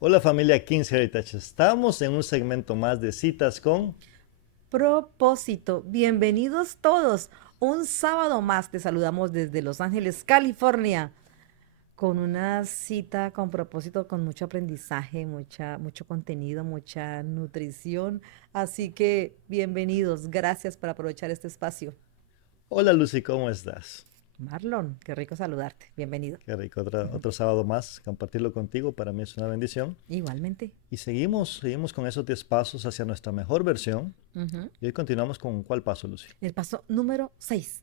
Hola familia King's Heritage, estamos en un segmento más de citas con... Propósito, bienvenidos todos. Un sábado más te saludamos desde Los Ángeles, California, con una cita con propósito, con mucho aprendizaje, mucho contenido, mucha nutrición. Así que bienvenidos, gracias por aprovechar este espacio. Hola Lucy, ¿cómo estás? Marlon, qué rico saludarte. Bienvenido. Qué rico, Ujú. otro sábado más, compartirlo contigo, para mí es una bendición. Igualmente. Y seguimos con esos 10 pasos hacia nuestra mejor versión. Ujú. Y hoy continuamos con ¿cuál paso, Lucy? El paso número 6,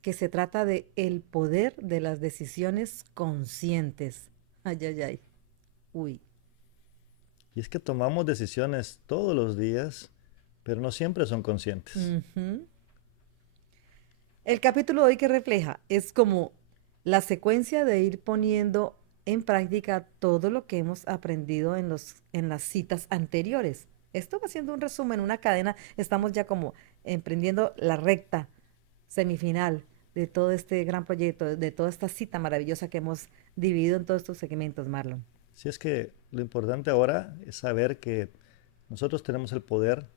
que se trata de el poder de las decisiones conscientes. Ay, ay, ay. Uy. Y es que tomamos decisiones todos los días, pero no siempre son conscientes. Ujú. El capítulo de hoy que refleja es como la secuencia de ir poniendo en práctica todo lo que hemos aprendido en las citas anteriores. Esto va siendo un resumen, una cadena. Estamos ya como emprendiendo la recta semifinal de todo este gran proyecto, de toda esta cita maravillosa que hemos dividido en todos estos segmentos, Marlon. Si es que lo importante ahora es saber que nosotros tenemos el poder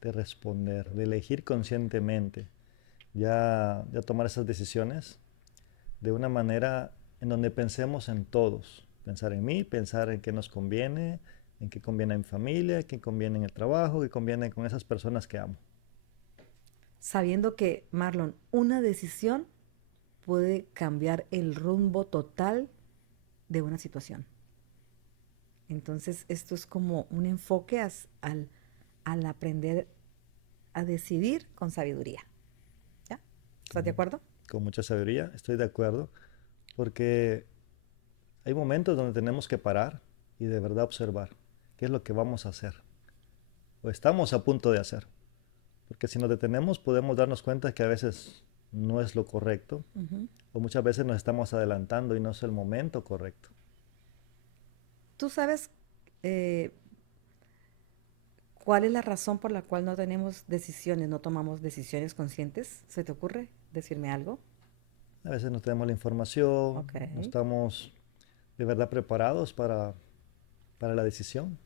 de responder, de elegir conscientemente, ya tomar esas decisiones de una manera en donde pensemos en todos. Pensar en mí, pensar en qué nos conviene, en qué conviene en familia, qué conviene en el trabajo, qué conviene con esas personas que amo. Sabiendo que, Marlon, una decisión puede cambiar el rumbo total de una situación. Entonces, esto es como un enfoque al aprender a decidir con sabiduría. ¿Ya? ¿Estás de Con, acuerdo? con mucha sabiduría, estoy de acuerdo, porque hay momentos donde tenemos que parar y de verdad observar qué es lo que vamos a hacer o estamos a punto de hacer. Porque si nos detenemos podemos darnos cuenta que a veces no es lo correcto Ujú. o muchas veces nos estamos adelantando y no es el momento correcto. ¿Tú sabes eh, cuál es la razón por la cual no tenemos decisiones, no tomamos decisiones conscientes? ¿Se te ocurre decirme algo? A veces no tenemos la información, Ok. no estamos de verdad preparados para la decisión.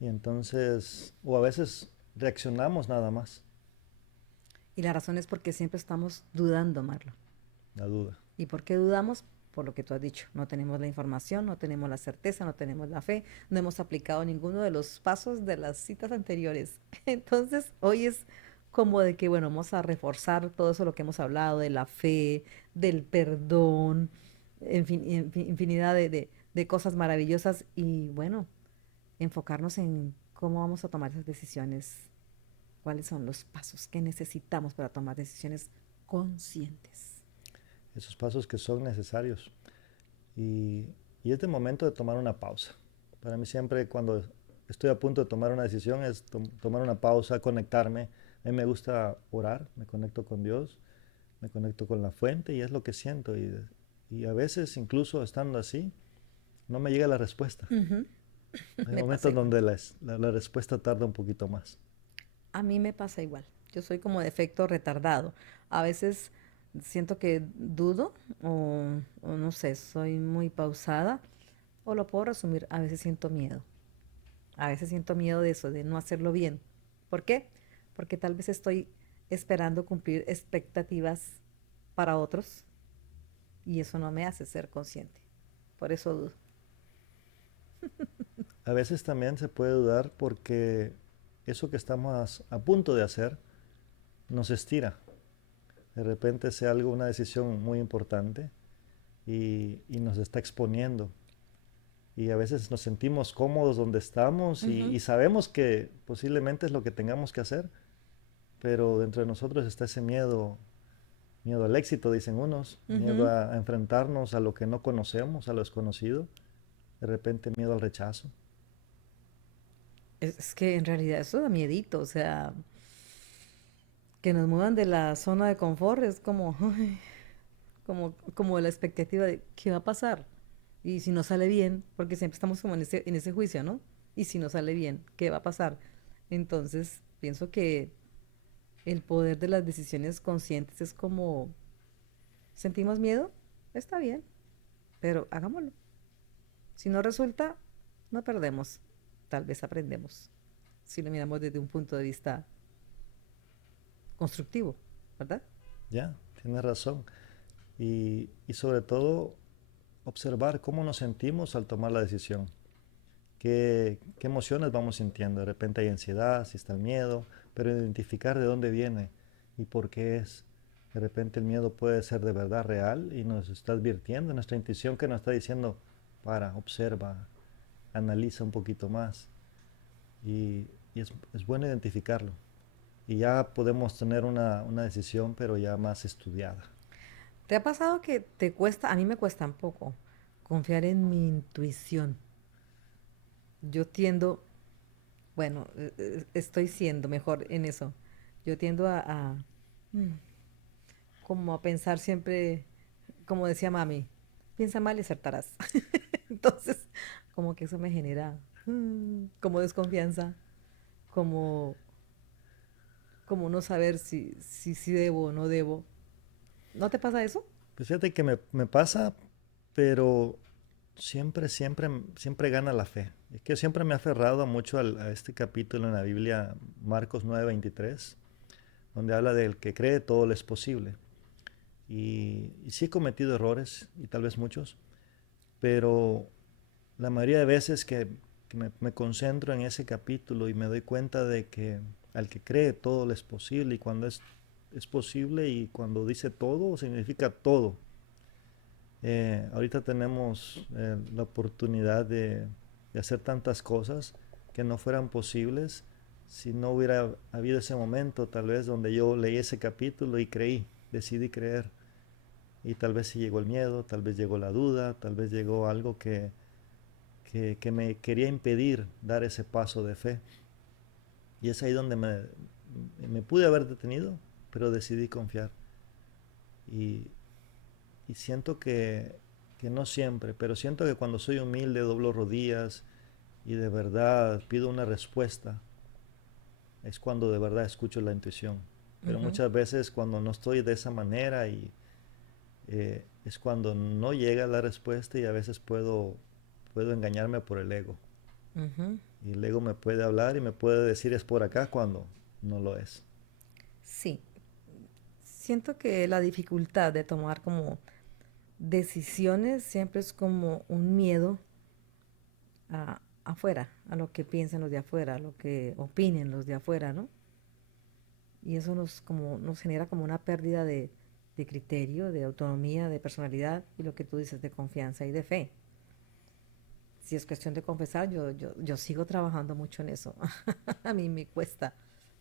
Y entonces, o a veces reaccionamos nada más, Y la razón es porque siempre estamos dudando, Marlon. la duda. ¿Y por qué dudamos? Por lo que tú has dicho. No tenemos la información, no tenemos la certeza, no tenemos la fe, no hemos aplicado ninguno de los pasos de las citas anteriores. Entonces, hoy es como de que, bueno, vamos a reforzar todo eso lo que hemos hablado, de la fe, del perdón, en fin, infinidad de cosas maravillosas y, bueno, enfocarnos en cómo vamos a tomar esas decisiones, cuáles son los pasos que necesitamos para tomar decisiones conscientes. Esos pasos que son necesarios. Y, y es el momento de tomar una pausa. Para mí siempre cuando estoy a punto de tomar una decisión es tomar una pausa, conectarme. A mí me gusta orar, me conecto con Dios, me conecto con la fuente y es lo que siento. Y a veces incluso estando así, no me llega la respuesta. Ujú. Hay Me pasa momentos igual. donde la respuesta tarda un poquito más. A mí me pasa igual. Yo soy como de efecto retardado. A veces siento que dudo o no sé, soy muy pausada o lo puedo resumir, a veces siento miedo. A veces siento miedo de eso, de no hacerlo bien. ¿Por qué? Porque tal vez estoy esperando cumplir expectativas para otros y eso no me hace ser consciente. Por eso dudo. A veces también se puede dudar porque eso que estamos a punto de hacer nos estira. De repente sea algo, una decisión muy importante y nos está exponiendo. Y a veces nos sentimos cómodos donde estamos Ujú, y sabemos que posiblemente es lo que tengamos que hacer, pero dentro de nosotros está ese miedo, miedo al éxito, dicen unos, miedo ujú. a enfrentarnos a lo que no conocemos, a lo desconocido, de repente miedo al rechazo. Es que en realidad eso da miedito, o sea, que nos muevan de la zona de confort es como, ay, como la expectativa de qué va a pasar. Y si no sale bien, porque siempre estamos como en ese juicio, ¿no? Y si no sale bien, ¿qué va a pasar? Entonces, pienso que el poder de las decisiones conscientes es como, sentimos miedo, está bien, pero hagámoslo. Si no resulta, no perdemos, tal vez aprendemos, si lo miramos desde un punto de vista constructivo, ¿verdad? Ya, tienes razón. Y sobre todo, observar cómo nos sentimos al tomar la decisión. Qué emociones vamos sintiendo. De repente hay ansiedad, si está el miedo, pero identificar de dónde viene y por qué es. De repente el miedo puede ser de verdad real y nos está advirtiendo, nuestra intuición que nos está diciendo, para, observa, analiza un poquito más. Y es bueno identificarlo. Y ya podemos tener una decisión, pero ya más estudiada. ¿Te ha pasado que te cuesta, a mí me cuesta un poco, confiar en mi intuición? Yo tiendo, bueno, estoy siendo mejor en eso. Yo tiendo mm, como a pensar siempre, como decía mami, piensa mal y acertarás. Entonces, como que eso me genera como desconfianza, como, como no saber si debo o no debo. ¿No te pasa eso? Pues fíjate que me pasa, pero siempre gana la fe. Es que siempre me he aferrado mucho a este capítulo en la Biblia, Marcos 9:23, donde habla del que cree todo le es posible. Y sí he cometido errores, y tal vez muchos, pero la mayoría de veces que me concentro en ese capítulo y me doy cuenta de que al que cree todo le es posible, y cuando es posible y cuando dice todo, significa todo. Ahorita tenemos la oportunidad de hacer tantas cosas que no fueran posibles si no hubiera habido ese momento, tal vez, donde yo leí ese capítulo y creí, decidí creer. Y tal vez sí llegó el miedo, tal vez llegó la duda, tal vez llegó algo que me quería impedir dar ese paso de fe. Y es ahí donde me pude haber detenido, pero decidí confiar. Y, y siento que no siempre, pero siento que cuando soy humilde, doblo rodillas y de verdad pido una respuesta, es cuando de verdad escucho la intuición. Pero Ujú, muchas veces cuando no estoy de esa manera es cuando no llega la respuesta, y a veces puedo engañarme por el ego. ujú. Y el ego me puede hablar y me puede decir es por acá cuando no lo es. Sí, siento que la dificultad de tomar como decisiones siempre es como un miedo afuera, a lo que piensen los de afuera, a lo que opinen los de afuera, ¿no? Y eso nos genera como una pérdida de criterio, de autonomía, de personalidad y lo que tú dices de confianza y de fe. Si es cuestión de confesar, yo sigo trabajando mucho en eso. A mí me cuesta,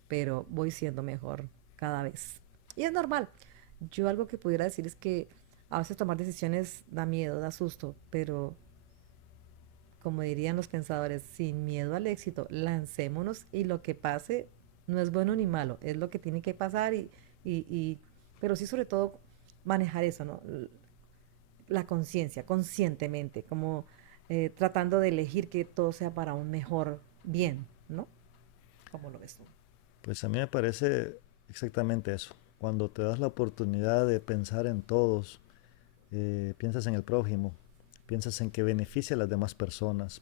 pero voy siendo mejor cada vez. Y es normal. Yo algo que pudiera decir es que a veces tomar decisiones da miedo, da susto, pero como dirían los pensadores, sin miedo al éxito, lancémonos y lo que pase no es bueno ni malo, es lo que tiene que pasar y pero sí sobre todo manejar eso, ¿no? La conciencia, conscientemente, como tratando de elegir que todo sea para un mejor bien, ¿no? ¿Cómo lo ves tú? Pues a mí me parece exactamente eso. Cuando te das la oportunidad de pensar en todos, piensas en el prójimo, piensas en que beneficia a las demás personas,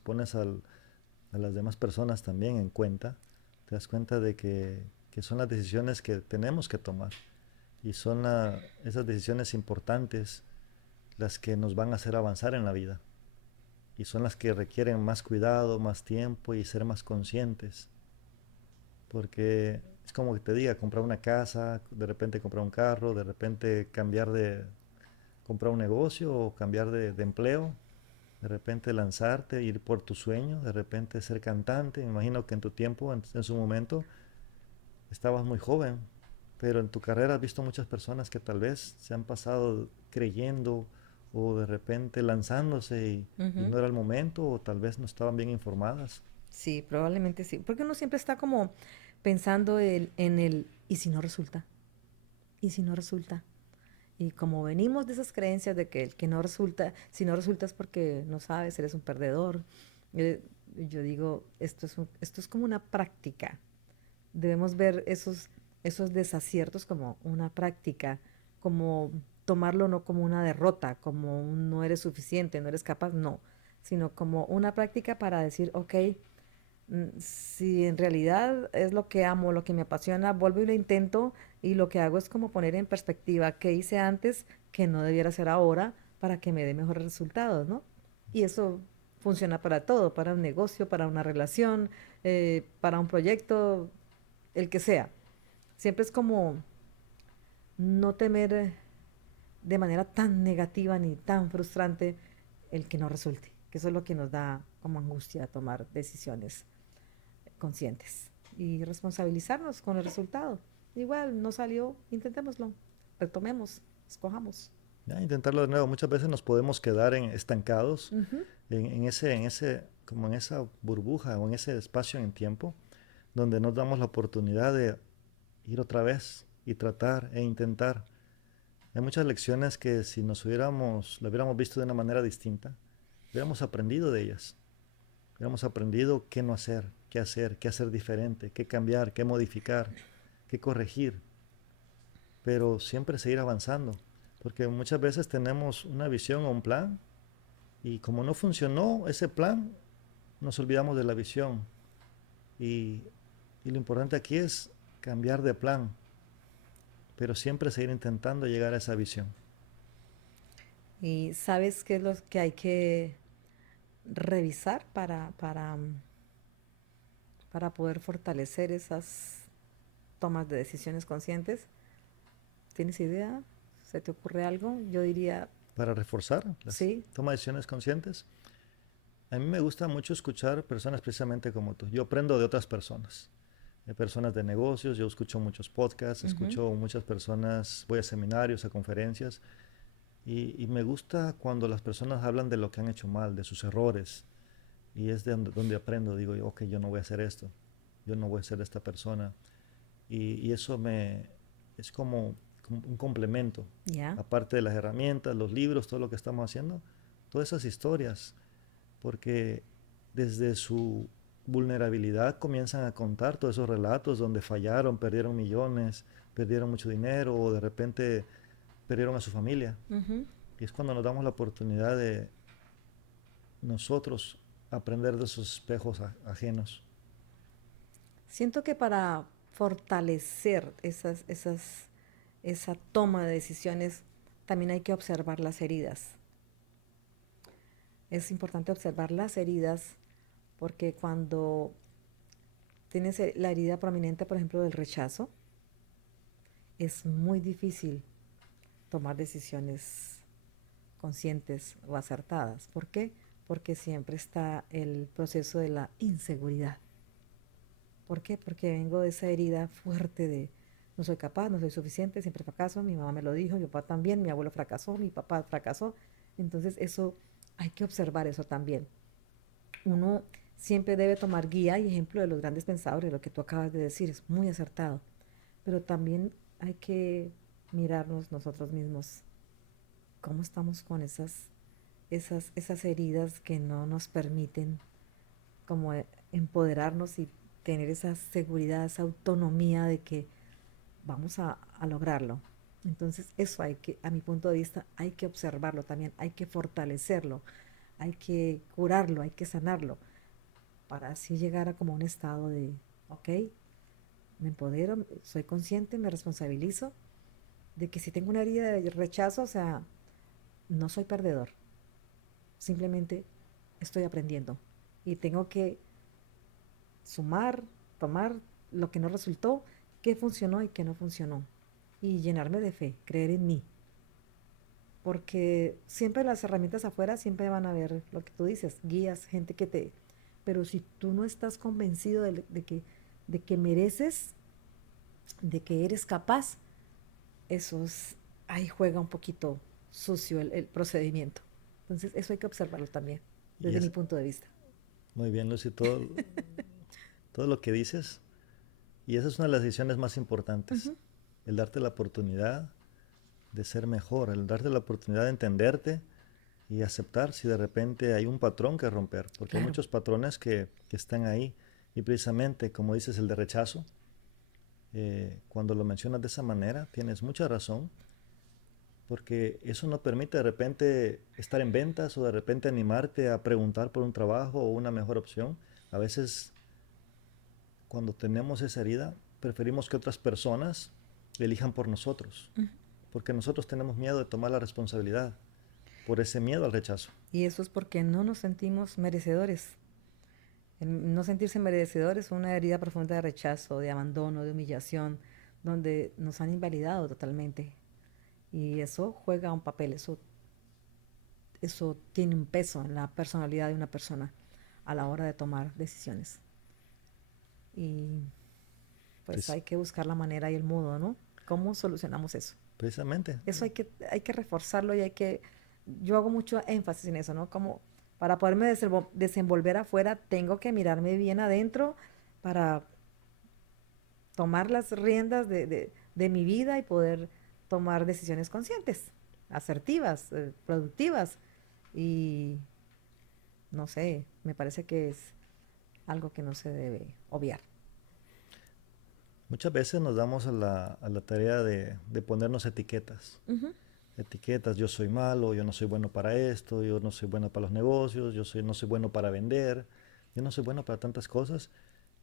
a las demás personas también en cuenta, te das cuenta de que son las decisiones que tenemos que tomar, y son esas decisiones importantes las que nos van a hacer avanzar en la vida, y son las que requieren más cuidado, más tiempo y ser más conscientes, porque es como que te diga, comprar una casa, de repente comprar un carro, de repente comprar un negocio o cambiar de empleo, de repente lanzarte, ir por tu sueño, de repente ser cantante. Me imagino que en tu tiempo, en su momento, estabas muy joven, pero en tu carrera has visto muchas personas que tal vez se han pasado creyendo o de repente lanzándose y Ujú. no era el momento, o tal vez no estaban bien informadas. Sí, probablemente sí, porque uno siempre está como pensando en el ¿y si no resulta? ¿Y si no resulta? Y como venimos de esas creencias de que el que no resulta, si no resulta es porque no sabes, eres un perdedor. eh, yo digo, esto es como una práctica. Debemos ver esos desaciertos como una práctica, como tomarlo no como una derrota, como un no eres suficiente, no eres capaz, no, sino como una práctica para decir, ok, si en realidad es lo que amo, lo que me apasiona, vuelvo y lo intento y lo que hago es como poner en perspectiva qué hice antes que no debiera hacer ahora para que me dé mejores resultados, ¿no? Y eso funciona para todo, para un negocio, para una relación, para un proyecto, el que sea. Siempre es como no temer de manera tan negativa ni tan frustrante el que no resulte, que eso es lo que nos da como angustia tomar decisiones conscientes y responsabilizarnos con el resultado. Igual no salió, intentémoslo, retomemos, escojamos. Ya, intentarlo de nuevo. Muchas veces nos podemos quedar estancados Ujú. como en esa burbuja o en ese espacio en tiempo donde nos damos la oportunidad de ir otra vez y tratar e intentar. Hay muchas lecciones que si lo hubiéramos visto de una manera distinta, hubiéramos aprendido de ellas. Hubiéramos aprendido qué no hacer, qué hacer diferente, qué cambiar, qué modificar, qué corregir, pero siempre seguir avanzando, porque muchas veces tenemos una visión o un plan y como no funcionó ese plan, nos olvidamos de la visión y, y lo importante aquí es cambiar de plan, pero siempre seguir intentando llegar a esa visión. Y sabes qué es lo que hay que revisar para poder fortalecer esas tomas de decisiones conscientes. ¿Tienes idea? ¿Se te ocurre algo? Yo diría, Para reforzar las sí. toma de decisiones conscientes, a mí me gusta mucho escuchar personas precisamente como tú. Yo aprendo de otras personas, de personas de negocios, yo escucho muchos podcasts, Ujú. escucho muchas personas, voy a seminarios, a conferencias, y me gusta cuando las personas hablan de lo que han hecho mal, de sus errores, y es de donde aprendo, digo, ok, yo no voy a hacer esto, yo no voy a ser esta persona, y eso es como un complemento, Ya. aparte de las herramientas, los libros, todo lo que estamos haciendo, todas esas historias, porque desde su vulnerabilidad comienzan a contar todos esos relatos donde fallaron, perdieron millones, perdieron mucho dinero o de repente perdieron a su familia. Ujú. Y es cuando nos damos la oportunidad de nosotros aprender de esos espejos ajenos. Siento que para fortalecer esa toma de decisiones, también hay que observar las heridas. Es importante observar las heridas porque cuando tienes la herida prominente, por ejemplo, del rechazo, es muy difícil tomar decisiones conscientes o acertadas. ¿Por qué? Porque siempre está el proceso de la inseguridad. ¿Por qué? Porque vengo de esa herida fuerte de no soy capaz, no soy suficiente, siempre fracaso, mi mamá me lo dijo, mi papá también, mi abuelo fracasó, mi papá fracasó. Entonces eso hay que observar eso también. Uno siempre debe tomar guía y ejemplo de los grandes pensadores, lo que tú acabas de decir es muy acertado, pero también hay que mirarnos nosotros mismos, cómo estamos con esas heridas que no nos permiten como empoderarnos y tener esa seguridad, esa autonomía de que vamos a lograrlo. Entonces eso hay que, a mi punto de vista, hay que observarlo también, hay que fortalecerlo, hay que curarlo, hay que sanarlo, para así llegar a como un estado de, ok, me empodero, soy consciente, me responsabilizo de que si tengo una herida de rechazo, o sea, no soy perdedor, simplemente estoy aprendiendo y tengo que sumar, tomar lo que no resultó, qué funcionó y qué no funcionó. Y llenarme de fe, creer en mí. Porque siempre las herramientas afuera siempre van a ver lo que tú dices, guías, gente que te... Pero si tú no estás convencido de que mereces, de que eres capaz, eso es, ahí juega un poquito sucio el procedimiento. Entonces eso hay que observarlo también, Y desde mi es punto de vista. muy bien, Lucy, todo lo que dices. Y esa es una de las decisiones más importantes. Ujú. El darte la oportunidad de ser mejor, el darte la oportunidad de entenderte y aceptar si de repente hay un patrón que romper, porque hay Claro. muchos patrones que están ahí. Y precisamente, como dices, el de rechazo, cuando lo mencionas de esa manera, tienes mucha razón, porque eso no permite de repente estar en ventas o de repente animarte a preguntar por un trabajo o una mejor opción. A veces cuando tenemos esa herida, preferimos que otras personas elijan por nosotros, porque nosotros tenemos miedo de tomar la responsabilidad, por ese miedo al rechazo. Y eso es porque no nos sentimos merecedores. El no sentirse merecedores es una herida profunda de rechazo, de abandono, de humillación, donde nos han invalidado totalmente. Y eso juega un papel, eso tiene un peso en la personalidad de una persona a la hora de tomar decisiones. Y pues Pues, hay que buscar la manera y el modo, ¿no? ¿Cómo solucionamos eso? precisamente, Eso hay que reforzarlo y yo hago mucho énfasis en eso, ¿no? Como para poderme desenvolver afuera, tengo que mirarme bien adentro para tomar las riendas de mi vida y poder tomar decisiones conscientes, asertivas, productivas. Y no sé, me parece que es algo que no se debe obviar. muchas veces nos damos a la tarea de ponernos etiquetas. Ujú. Etiquetas, yo soy malo, yo no soy bueno para esto, yo no soy bueno para los negocios, no soy bueno para vender, yo no soy bueno para tantas cosas.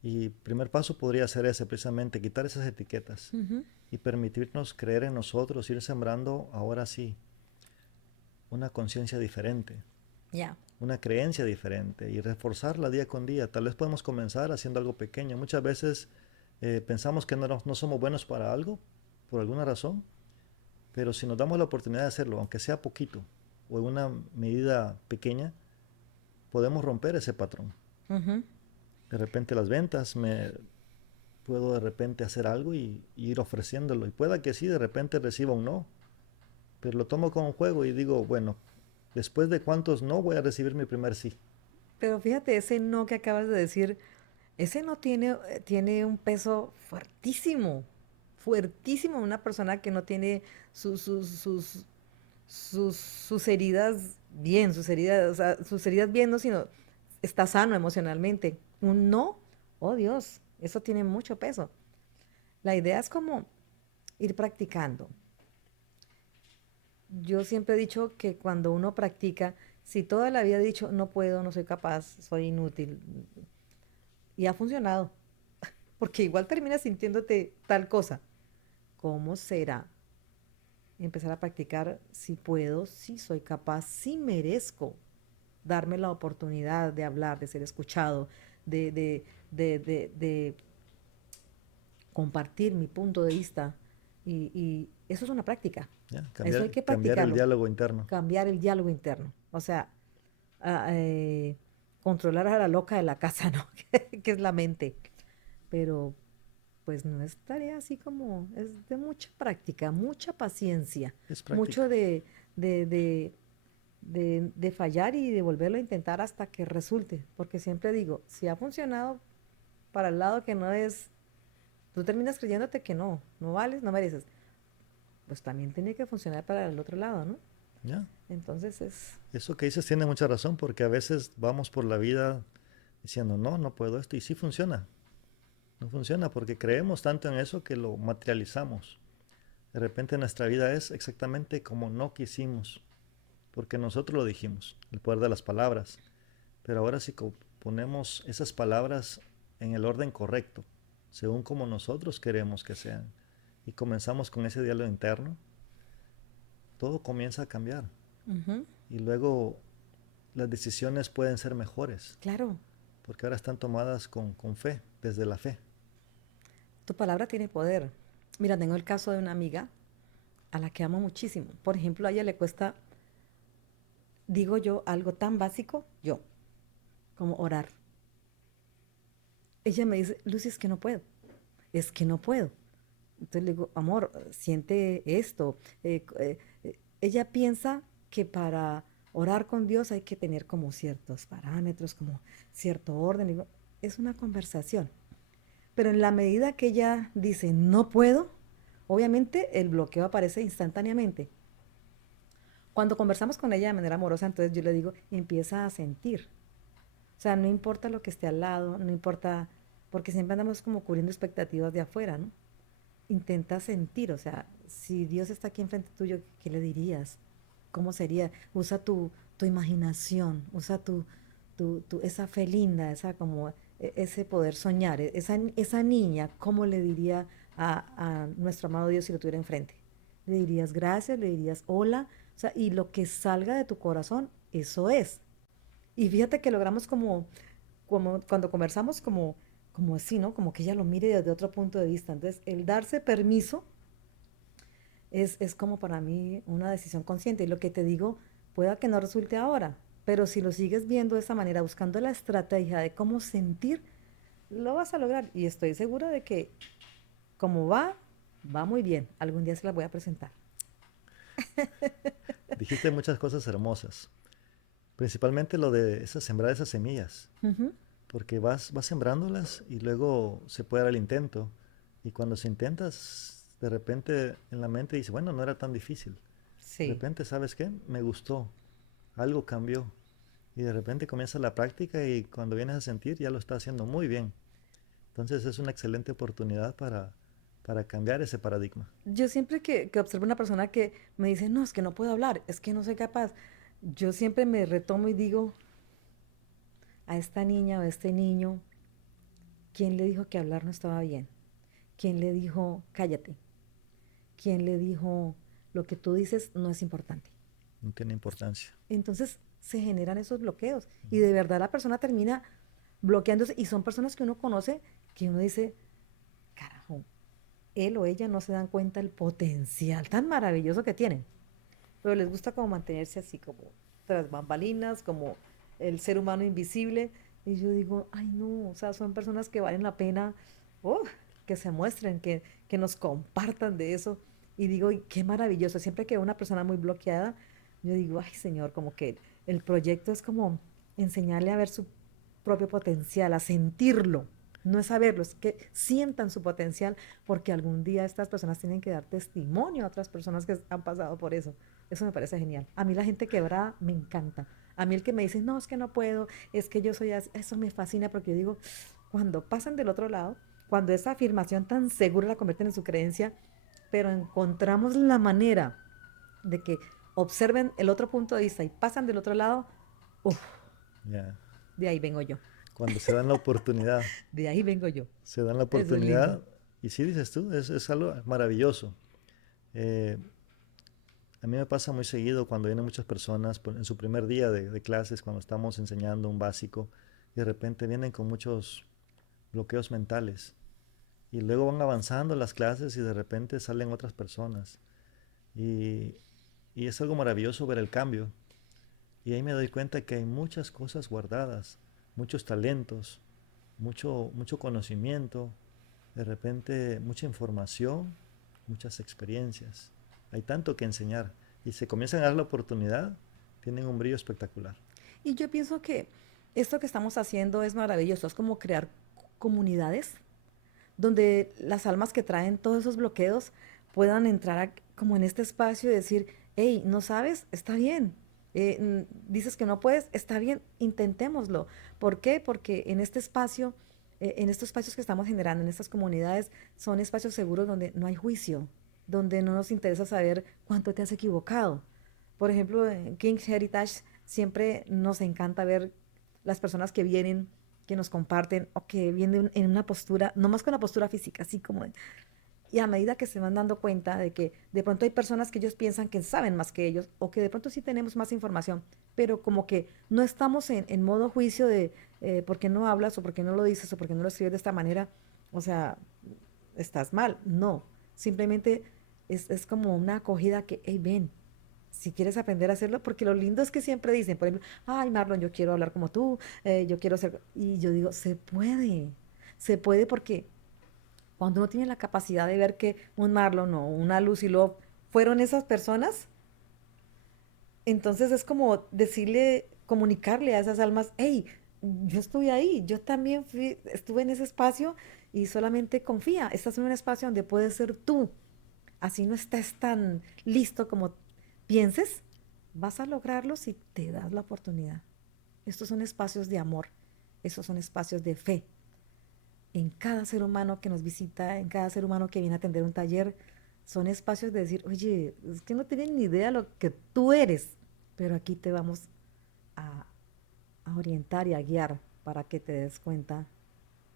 Y primer paso podría ser ese, precisamente, quitar esas etiquetas Ujú. y permitirnos creer en nosotros, ir sembrando ahora sí una conciencia diferente, Ya. una creencia diferente y reforzarla día con día. Tal vez podemos comenzar haciendo algo pequeño. Muchas veces pensamos que no somos buenos para algo, por alguna razón, pero si nos damos la oportunidad de hacerlo, aunque sea poquito o en una medida pequeña, podemos romper ese patrón. Ujú. De repente las ventas, puedo de repente hacer algo y ir ofreciéndolo. Y pueda que sí, de repente reciba un no, pero lo tomo como un juego y digo, bueno, después de cuántos no voy a recibir mi primer sí. Pero fíjate, ese no que acabas de decir, ese no tiene un peso fuertísimo, fuertísimo. Una persona que no tiene sus heridas bien, sus heridas, o sea, sus heridas bien, no, sino está sano emocionalmente. Un no, oh Dios, eso tiene mucho peso. La idea es como ir practicando. Yo siempre he dicho que cuando uno practica, si toda la vida he dicho no puedo, no soy capaz, soy inútil, y ha funcionado, porque igual terminas sintiéndote tal cosa. ¿Cómo será empezar a practicar si puedo, si soy capaz, si merezco darme la oportunidad de hablar, de ser escuchado, de, de, de compartir mi punto de vista? Y eso es una práctica. ¿Ya? Eso hay que Cambiar el practicarlo. diálogo interno. Cambiar el diálogo interno. O sea, a- eh, controlar a la loca de la casa, ¿no? Que es la mente. Pero pues no es tarea así como, es de mucha práctica, mucha paciencia, Es práctica. mucho de, de, de fallar y de volverlo a intentar hasta que resulte. Porque siempre digo, si ha funcionado para el lado que no es, tú terminas creyéndote que no vales, no mereces. Pues también tiene que funcionar para el otro lado, ¿no? ¿Ya? Entonces es, Eso que dices tiene mucha razón porque a veces vamos por la vida diciendo, no, no puedo esto y sí funciona. No funciona porque creemos tanto en eso que lo materializamos. De repente nuestra vida es exactamente como no quisimos, porque nosotros lo dijimos, el poder de las palabras. Pero ahora si ponemos esas palabras en el orden correcto, según como nosotros queremos que sean, y comenzamos con ese diálogo interno, todo comienza a cambiar. ujú, Y luego las decisiones pueden ser mejores, claro, porque ahora están tomadas con fe, desde la fe. tu palabra tiene poder. Mira, tengo el caso de una amiga a la que amo muchísimo. Por ejemplo, a ella le cuesta, digo yo, algo tan básico, yo, como orar. Ella me dice, Lucy, es que no puedo. Entonces le digo, amor, siente esto. Ella piensa que para orar con Dios hay que tener como ciertos parámetros, como cierto orden. Digo, es una conversación. Pero en la medida que ella dice, no puedo, obviamente el bloqueo aparece instantáneamente. Cuando conversamos con ella de manera amorosa, entonces yo le digo, empieza a sentir. O sea, no importa lo que esté al lado, no importa, porque siempre andamos como cubriendo expectativas de afuera, ¿no? intenta sentir, o sea, si Dios está aquí enfrente tuyo, ¿qué le dirías? ¿Cómo sería? Usa tu imaginación, usa esa fe linda, esa como ese poder soñar, esa niña, ¿cómo le diría a nuestro amado Dios si lo tuviera enfrente? Le dirías gracias, le dirías hola, o sea, y lo que salga de tu corazón, eso es. Y fíjate que logramos como cuando conversamos, como así, ¿no? Como que ella lo mire desde otro punto de vista. Entonces, el darse permiso es como para mí una decisión consciente. Y lo que te digo, pueda que no resulte ahora, pero si lo sigues viendo de esa manera, buscando la estrategia de cómo sentir, lo vas a lograr. Y estoy segura de que como va muy bien. Algún día se la voy a presentar. Dijiste muchas cosas hermosas, principalmente lo de sembrar esas semillas, Ujú. porque vas sembrándolas y luego se puede dar el intento. Y cuando se intentas, de repente en la mente dice, bueno, no era tan difícil. De Sí. repente, ¿sabes qué? Me gustó, algo cambió. Y de repente comienza la práctica y cuando vienes a sentir ya lo está haciendo muy bien. Entonces es una excelente oportunidad para cambiar ese paradigma. Yo siempre que observo una persona que me dice, no, es que no puedo hablar, es que no soy capaz, yo siempre me retomo y digo, a esta niña o a este niño, ¿quién le dijo que hablar no estaba bien? ¿Quién le dijo, cállate? ¿Quién le dijo, lo que tú dices no es importante? No tiene importancia. Entonces se generan esos bloqueos y de verdad la persona termina bloqueándose y son personas que uno conoce que uno dice, carajo, él o ella no se dan cuenta del potencial tan maravilloso que tienen, pero les gusta como mantenerse así como tras bambalinas, como el ser humano invisible. Y yo digo, ay no, o sea, son personas que valen la pena, oh, que se muestren, que nos compartan de eso. Y digo, "Y qué maravilloso. Siempre que veo una persona muy bloqueada, yo digo, ay Señor, como que el proyecto es como enseñarle a ver su propio potencial, a sentirlo. No es saberlo, es que sientan su potencial, porque algún día estas personas tienen que dar testimonio a otras personas que han pasado por eso. Eso me parece genial. A mí la gente quebrada me encanta. A mí el que me dice, no, es que no puedo, es que yo soy así, eso me fascina porque yo digo, cuando pasan del otro lado, cuando esa afirmación tan segura la convierten en su creencia, pero encontramos la manera de que observen el otro punto de vista y pasan del otro lado, uff, Ya. de ahí vengo yo, Cuando se dan la oportunidad, de ahí vengo yo. se dan la Eso es lindo. oportunidad y sí dices tú, es algo maravilloso. Eh, a mí me pasa muy seguido cuando vienen muchas personas en su primer día de clases, cuando estamos enseñando un básico, y de repente vienen con muchos bloqueos mentales. Y luego van avanzando las clases y de repente salen otras personas. Y, y es algo maravilloso ver el cambio. Y ahí me doy cuenta que hay muchas cosas guardadas, muchos talentos, mucho conocimiento, de repente mucha información, muchas experiencias. Hay tanto que enseñar y se comienzan a dar la oportunidad, tienen un brillo espectacular. Y yo pienso que esto que estamos haciendo es maravilloso, es como crear comunidades donde las almas que traen todos esos bloqueos puedan entrar como en este espacio y decir, hey, ¿no sabes? Está bien. Dices que no puedes, está bien, intentémoslo. ¿Por qué? Porque en este espacio, en estos espacios que estamos generando, en estas comunidades, son espacios seguros donde no hay juicio, donde no nos interesa saber cuánto te has equivocado. Por ejemplo, en King's Heritage siempre nos encanta ver las personas que vienen, que nos comparten o que vienen en una postura, no más con la postura física, así como y a medida que se van dando cuenta de que de pronto hay personas que ellos piensan que saben más que ellos o que de pronto sí tenemos más información, pero como que no estamos en modo juicio de por qué no hablas o por qué no lo dices o por qué no lo escribes de esta manera, o sea, estás mal. No, simplemente es como una acogida que, hey, ven, si quieres aprender a hacerlo, porque lo lindo es que siempre dicen, por ejemplo, ay, Marlon, yo quiero hablar como tú, yo quiero ser... Y yo digo, se puede porque cuando uno tiene la capacidad de ver que un Marlon o una Lucy Love fueron esas personas, entonces es como decirle, comunicarle a esas almas, hey, yo estuve ahí, yo también estuve en ese espacio y solamente confía, estás en un espacio donde puedes ser tú, así no estés tan listo como pienses, vas a lograrlo si te das la oportunidad. Estos son espacios de amor, estos son espacios de fe. en cada ser humano que nos visita, en cada ser humano que viene a atender un taller, son espacios de decir, oye, es que no tienen ni idea lo que tú eres, pero aquí te vamos a, a orientar y a guiar para que te des cuenta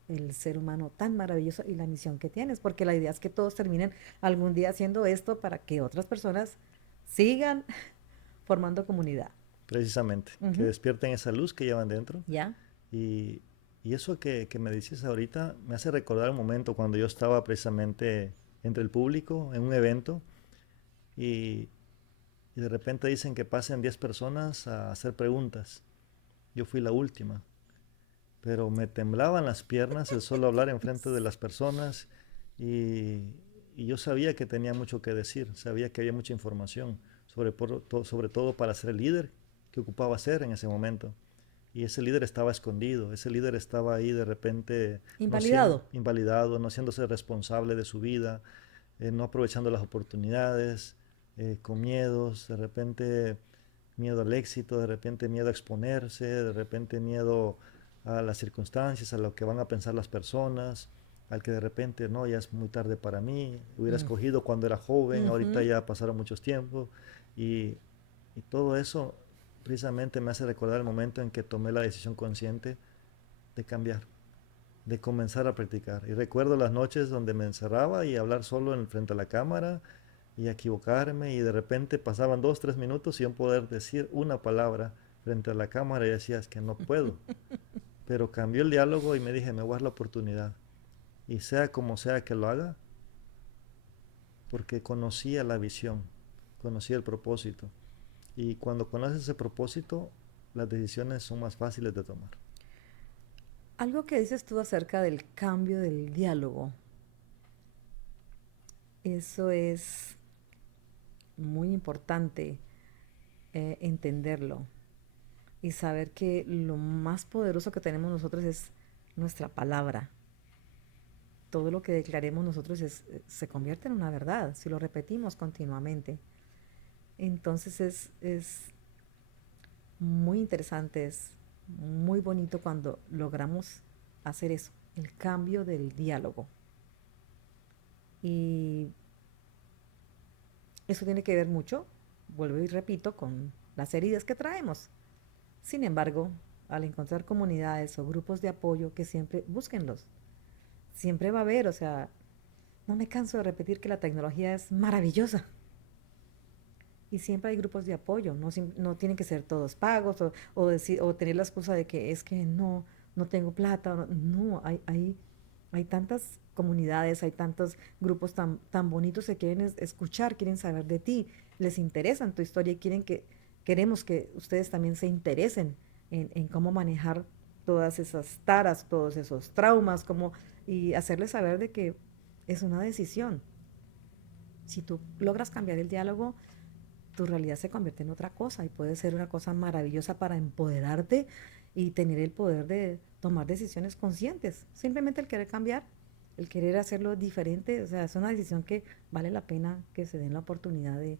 el ser humano tan maravilloso y la misión que tienes, porque la idea es que todos terminen algún día haciendo esto para que otras personas sigan formando comunidad. Precisamente, que Ujú. despierten esa luz que llevan dentro. ¿Ya? Y, y eso que me dices ahorita me hace recordar un momento cuando yo estaba precisamente entre el público en un evento y, y de repente dicen que pasen 10 personas a hacer preguntas. Yo fui la última, pero me temblaban las piernas el solo hablar enfrente de las personas y, y yo sabía que tenía mucho que decir, sabía que había mucha información, sobre todo para ser el líder que ocupaba ser en ese momento. Y ese líder estaba escondido, ese líder estaba ahí de repente no siendo Invalidado. invalidado, no siéndose responsable de su vida, no aprovechando las oportunidades, con miedos, de repente miedo al éxito, de repente miedo a exponerse, de repente miedo a las circunstancias, a lo que van a pensar las personas, al que de repente no, ya es muy tarde para mí, hubiera Mm. escogido cuando era joven, ahorita Ujú. ya pasaron muchos tiempos y, y todo eso precisamente me hace recordar el momento en que tomé la decisión consciente de cambiar, de comenzar a practicar. Y recuerdo las noches donde me encerraba y hablar solo en frente a la cámara y equivocarme y de repente pasaban 2, 3 minutos y yo poder decir una palabra frente a la cámara y decía es que no puedo. Pero cambió el diálogo y me dije me voy a dar la oportunidad. Y sea como sea que lo haga, porque conocía la visión, conocía el propósito. Y cuando conoces ese propósito, las decisiones son más fáciles de tomar. Algo que dices tú acerca del cambio del diálogo, eso es muy importante entenderlo y saber que lo más poderoso que tenemos nosotros es nuestra palabra. Todo lo que declaremos nosotros se convierte en una verdad si lo repetimos continuamente. Entonces es muy interesante, es muy bonito cuando logramos hacer eso, el cambio del diálogo. Y eso tiene que ver mucho, vuelvo y repito, con las heridas que traemos. Sin embargo, al encontrar comunidades o grupos de apoyo, que siempre búsquenlos. Siempre va a haber, o sea, no me canso de repetir que la tecnología es maravillosa. Y siempre hay grupos de apoyo, no, no tienen que ser todos pagos o tener la excusa de que es que no tengo plata. No, no, hay tantas comunidades, hay tantos grupos tan bonitos que quieren escuchar, quieren saber de ti, les interesa tu historia y queremos que ustedes también se interesen en cómo manejar todas esas taras, todos esos traumas, y hacerles saber de que es una decisión. Si tú logras cambiar el diálogo, tu realidad se convierte en otra cosa y puede ser una cosa maravillosa para empoderarte y tener el poder de tomar decisiones conscientes. Simplemente el querer cambiar, el querer hacerlo diferente, o sea, es una decisión que vale la pena que se den la oportunidad de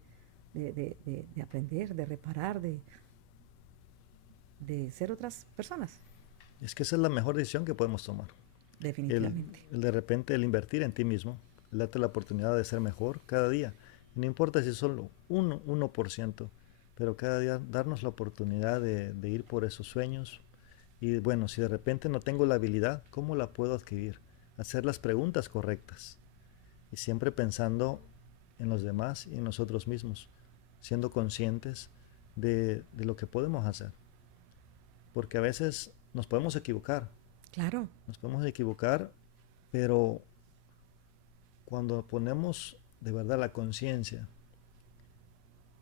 aprender, de reparar, de ser otras personas, Es que esa es la mejor decisión que podemos tomar. El, definitivamente. el de repente el invertir en ti mismo, el darte la oportunidad de ser mejor cada día. No importa si es solo 1%, pero cada día darnos la oportunidad de ir por esos sueños. Y bueno, si de repente no tengo la habilidad, ¿cómo la puedo adquirir? Hacer las preguntas correctas y siempre pensando en los demás y en nosotros mismos, siendo conscientes de lo que podemos hacer. Porque a veces Claro. nos podemos equivocar, pero cuando ponemos de verdad la conciencia,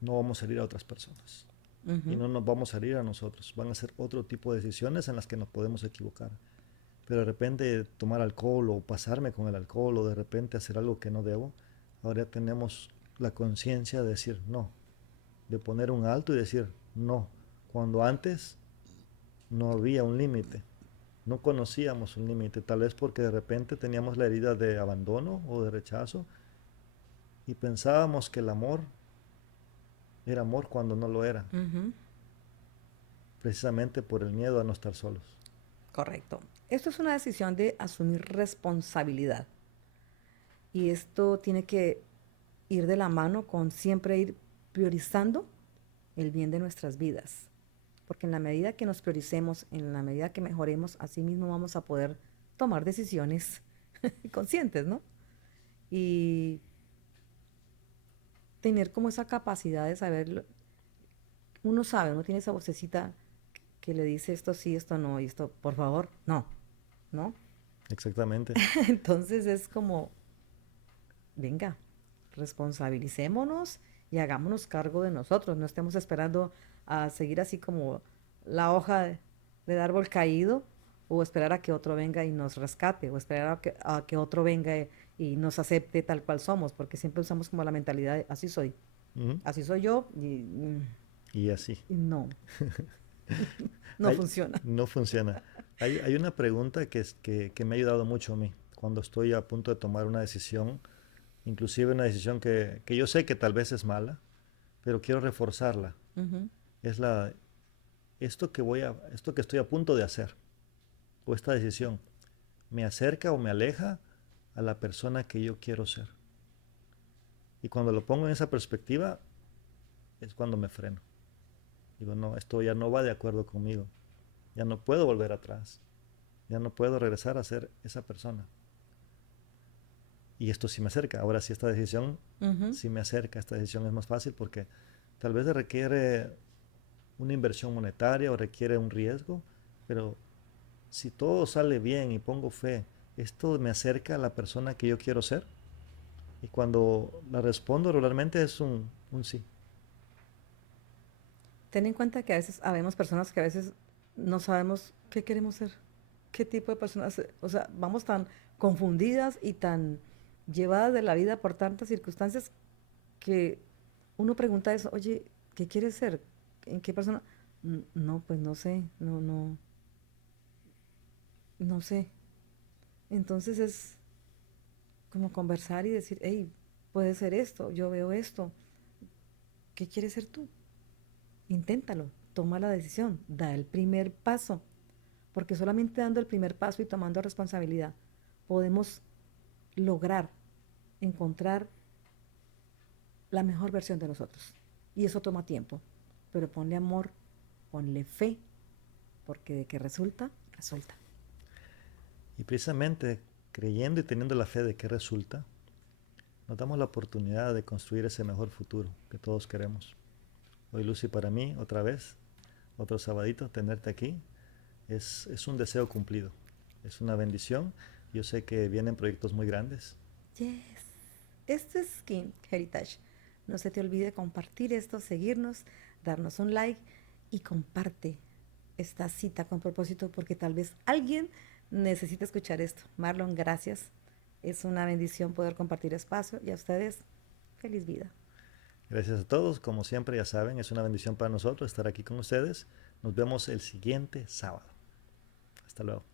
no vamos a herir a otras personas y Ujú. no nos vamos a herir a nosotros. Van a ser otro tipo de decisiones en las que nos podemos equivocar. Pero de repente tomar alcohol o pasarme con el alcohol o de repente hacer algo que no debo, ahora ya tenemos la conciencia de decir no, de poner un alto y decir no, cuando antes no había un límite. No conocíamos un límite, tal vez porque de repente teníamos la herida de abandono o de rechazo y pensábamos que el amor era amor cuando no lo era, Ujú. precisamente por el miedo a no estar solos. Correcto. Esto es una decisión de asumir responsabilidad. Y esto tiene que ir de la mano con siempre ir priorizando el bien de nuestras vidas. Porque en la medida que nos prioricemos, en la medida que mejoremos, así mismo vamos a poder tomar decisiones conscientes, ¿no? Y tener como esa capacidad de saber, uno sabe, uno tiene esa vocecita que le dice esto sí, esto no, y esto, por favor, no, ¿no? Exactamente. Entonces es como, venga, responsabilicémonos y hagámonos cargo de nosotros, no estemos esperando a seguir así como la hoja del árbol caído o esperar a que otro venga y nos rescate o esperar a que otro venga y nos acepte tal cual somos, porque siempre usamos como la mentalidad de Ujú. así soy yo Y así. y no, no Hay- funciona. no funciona. Hay una pregunta que me ha ayudado mucho a mí cuando estoy a punto de tomar una decisión, inclusive una decisión que yo sé que tal vez es mala, pero quiero reforzarla. Ujú. Es esto que estoy a punto de hacer, o esta decisión, ¿me acerca o me aleja a la persona que yo quiero ser? Y cuando lo pongo en esa perspectiva, es cuando me freno. Digo, no, esto ya no va de acuerdo conmigo. Ya no puedo volver atrás. Ya no puedo regresar a ser esa persona. Y esto sí me acerca. Ahora sí esta decisión Ujú. sí me acerca. Esta decisión es más fácil porque tal vez requiere una inversión monetaria o requiere un riesgo, pero si todo sale bien y pongo fe, esto me acerca a la persona que yo quiero ser. Y cuando la respondo regularmente es un sí. Ten en cuenta que a veces habemos personas que a veces no sabemos qué queremos ser, qué tipo de personas, o sea, vamos tan confundidas y tan llevadas de la vida por tantas circunstancias que uno pregunta eso, oye, ¿qué quieres ser? ¿En qué persona? No, pues no sé, no sé. Entonces es como conversar y decir, hey, puede ser esto, yo veo esto, ¿qué quieres ser tú? Inténtalo, toma la decisión, da el primer paso, porque solamente dando el primer paso y tomando responsabilidad podemos lograr encontrar la mejor versión de nosotros. Y eso toma tiempo, pero ponle amor, ponle fe, porque de que resulta, resulta. Y precisamente creyendo y teniendo la fe de que resulta, nos damos la oportunidad de construir ese mejor futuro que todos queremos. Hoy, Lucy, para mí, otra vez, otro sabadito, tenerte aquí, es un deseo cumplido, es una bendición. Yo sé que vienen proyectos muy grandes. Yes. Esto es Skin Heritage. No se te olvide compartir esto, seguirnos, darnos un like y comparte esta cita con propósito porque tal vez alguien necesita escuchar esto. Marlon, gracias. Es una bendición poder compartir espacio y a ustedes, feliz vida. Gracias a todos, como siempre ya saben, es una bendición para nosotros estar aquí con ustedes. Nos vemos el siguiente sábado. Hasta luego.